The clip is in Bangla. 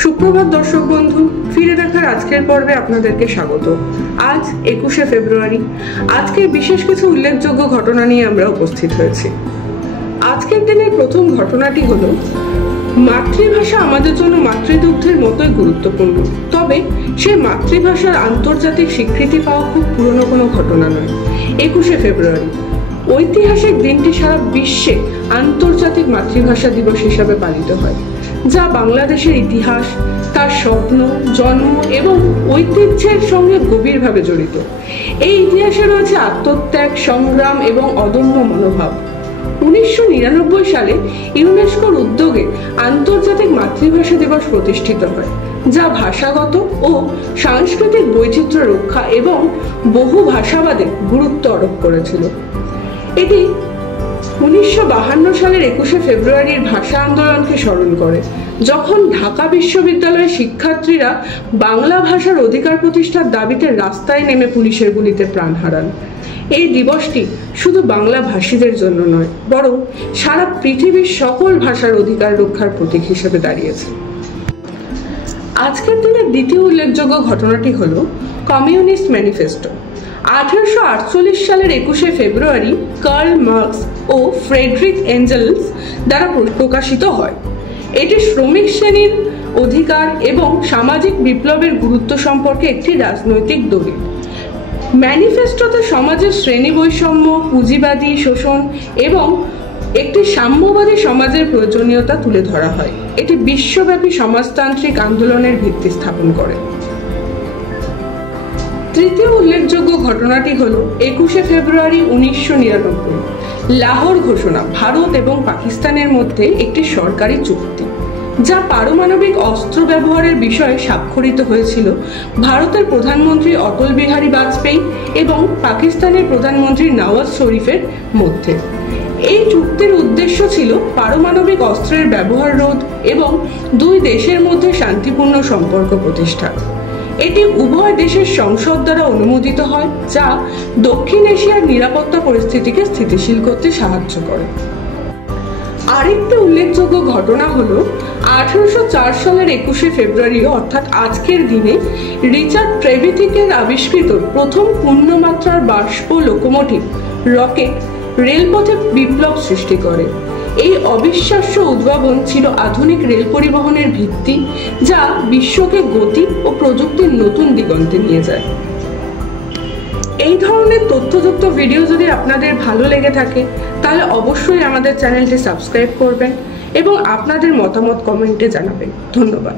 সুপ্রভাত দর্শক বন্ধু, ফিরে দেখার আজকের পর্বে আপনাদেরকে স্বাগত। আজ 21শে ফেব্রুয়ারি। আজকের বিশেষ কিছু উল্লেখযোগ্য ঘটনা নিয়ে আমরা উপস্থিত হয়েছি। আজকের দিনের প্রথম ঘটনাটি হলো, মাতৃভাষা আমাদের জন্য মাতৃদুগ্ধের মতোই গুরুত্বপূর্ণ, তবে সে মাতৃভাষার আন্তর্জাতিক স্বীকৃতি পাওয়া খুব পুরনো কোনো ঘটনা নয়। 21শে ফেব্রুয়ারি ঐতিহাসিক দিনটি সারা বিশ্বে আন্তর্জাতিক মাতৃভাষা দিবস হিসাবে পালিত হয়, যা বাংলাদেশের ইতিহাস, তার স্বপ্ন, জন্ম এবং ঐতিহ্যের সঙ্গে গভীরভাবে জড়িত। এই ইতিহাসে রয়েছে আত্মত্যাগ, সংগ্রাম এবং অদম্য মনোভাব। 1999 সালে ইউনেস্কোর উদ্যোগে আন্তর্জাতিক মাতৃভাষা দিবস প্রতিষ্ঠিত হয়, যা ভাষাগত ও সাংস্কৃতিক বৈচিত্র্য রক্ষা এবং বহু ভাষাবাদে গুরুত্ব আরোপ করেছিল। এটি 1952 সালের 21শে ফেব্রুয়ারির ভাষা আন্দোলনকে স্মরণ করে, যখন ঢাকা বিশ্ববিদ্যালয়ের শিক্ষার্থীরা বাংলা ভাষার অধিকার প্রতিষ্ঠার দাবিতে রাস্তায় নেমে পুলিশের গুলিতে প্রাণ হারান। এই দিবসটি শুধু বাংলা ভাষীদের জন্য নয়, বরং সারা পৃথিবীর সকল ভাষার অধিকার রক্ষার প্রতীক হিসেবে দাঁড়িয়েছে। আজকের দিনের দ্বিতীয় উল্লেখযোগ্য ঘটনাটি হলো কমিউনিস্ট ম্যানিফেস্টো। 1848 সালের 21শে ফেব্রুয়ারি কার্ল মার্কস ও ফ্রেডরিক এঞ্জেলস দ্বারা প্রকাশিত হয়। এটি শ্রমিক শ্রেণীর অধিকার এবং সামাজিক বিপ্লবের গুরুত্ব সম্পর্কে একটি রাজনৈতিক দলিল। ম্যানিফেস্টোতে সমাজের শ্রেণী বৈষম্য, পুঁজিবাদী শোষণ এবং একটি সাম্যবাদী সমাজের প্রয়োজনীয়তা তুলে ধরা হয়। এটি বিশ্বব্যাপী সমাজতান্ত্রিক আন্দোলনের ভিত্তি স্থাপন করে। তৃতীয় উল্লেখযোগ্য ঘটনাটি হল 21শে ফেব্রুয়ারি 1999 লাহোর ঘোষণা, ভারত এবং পাকিস্তানের মধ্যে একটি সরকারি চুক্তি, যা পারমাণবিক অস্ত্র ব্যবহারের বিষয়ে স্বাক্ষরিত হয়েছিল ভারতের প্রধানমন্ত্রী অটল বিহারী বাজপেয়ী এবং পাকিস্তানের প্রধানমন্ত্রী নওয়াজ শরীফের মধ্যে। এই চুক্তির উদ্দেশ্য ছিল পারমাণবিক অস্ত্রের ব্যবহার রোধ এবং দুই দেশের মধ্যে শান্তিপূর্ণ সম্পর্ক প্রতিষ্ঠা। এটি উভয় দেশের সংসদ দ্বারা অনুমোদিত হয়, যা দক্ষিণ এশিয়ার নিরাপত্তা পরিস্থিতিকে স্থিতিশীল করতে সাহায্য করে। আরেকটি উল্লেখযোগ্য ঘটনা হলো 1804 সালের 21শে ফেব্রুয়ারি, অর্থাৎ আজকের দিনে রিচার্ড ট্রেভিথিকের আবিষ্কৃত প্রথম পূর্ণমাত্রার বাষ্প লোকোমোটিভ রকেট রেলপথে বিপ্লব সৃষ্টি করে। এই অবিশ্বাস্য উদ্ভাবন ছিল আধুনিক রেল পরিবহনের ভিত্তি, যা বিশ্বকে গতি ও প্রযুক্তির নতুন দিগন্তে নিয়ে যায়। এই ধরনের তথ্যযুক্ত ভিডিও যদি আপনাদের ভালো লেগে থাকে, তাহলে অবশ্যই আমাদের চ্যানেলটি সাবস্ক্রাইব করবেন এবং আপনাদের মতামত কমেন্টে জানাবেন। ধন্যবাদ।